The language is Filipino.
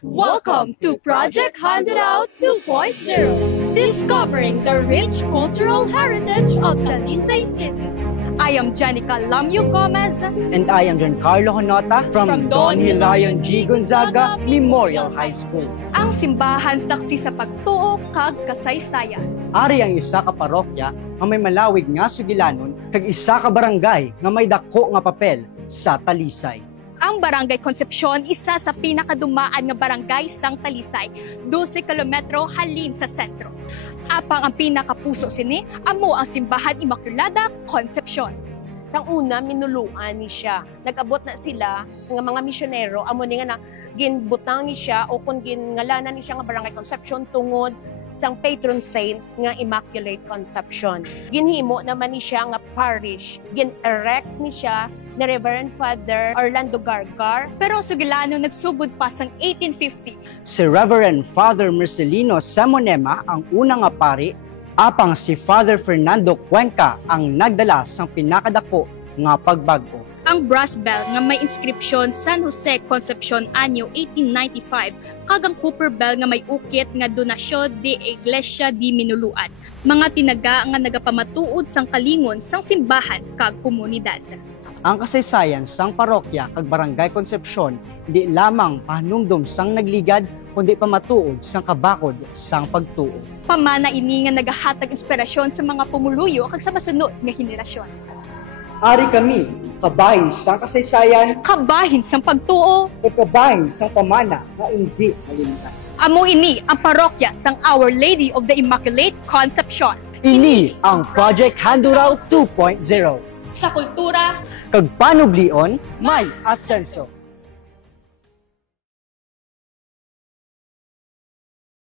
Welcome to Project Handed Out 2.0, discovering the rich cultural heritage of Talisay City. I am Janica Lamio Gomez. And I am Giancarlo Honota from Don Hilarion G. Gonzaga Memorial High School. Ang simbahan saksi sa pagtuo kag kasaysayan. Ari ang isa ka parokya nga may malawig nga sugilanon kag isa ka barangay nga may dako nga papel sa Talisay. Ang Barangay Concepcion, isa sa pinakadumaan nga barangay sang Talisay, 12 kilometro halin sa sentro. Apang ang pinakapuso sini, amo ang simbahan Immaculada Concepcion. Sang una, minuluan ni siya. Nag-abot na sila nga mga misyonero, amo ni nga na ginbutang ni siya o kung gingalanan ni siya nga Barangay Concepcion tungod sang patron saint nga Immaculate Concepcion. Ginhimo naman ni siya nga parish. Gin-erect ni siya ni Reverend Father Orlando Gargar. Pero ang sugilano nagsugod pa sang 1850. Si Reverend Father Marcelino Samonema ang unang nga pari, apang si Father Fernando Cuenca ang nagdala sang pinakadako nga pagbago. Ang brass bell nga may inscription San Jose Concepcion Anyo 1895 kag ang copper bell nga may ukit nga Donasyon de Iglesia di Minuluan. Mga tinaga nga nagapamatuod sang kalingon sang simbahan kag komunidad. Ang kasaysayan sang parokya kag Barangay Concepcion di lamang panumdum sang nagligad kundi pamatuod sang kabakod sang pagtuo. Pamana ini nga nagahatag inspirasyon sa mga pumuluyo kag sa masunod nga henerasyon. Ari kami, kabahin sang kasaysayan, Kabahin sang pagtuo, o kabahin sang pamana na hindi malimutan. amo ini ang parokya sang Our Lady of the Immaculate Concepcion. Ini ang Project Handuraw 2.0. Sa kultura, Kag panublion, may asenso.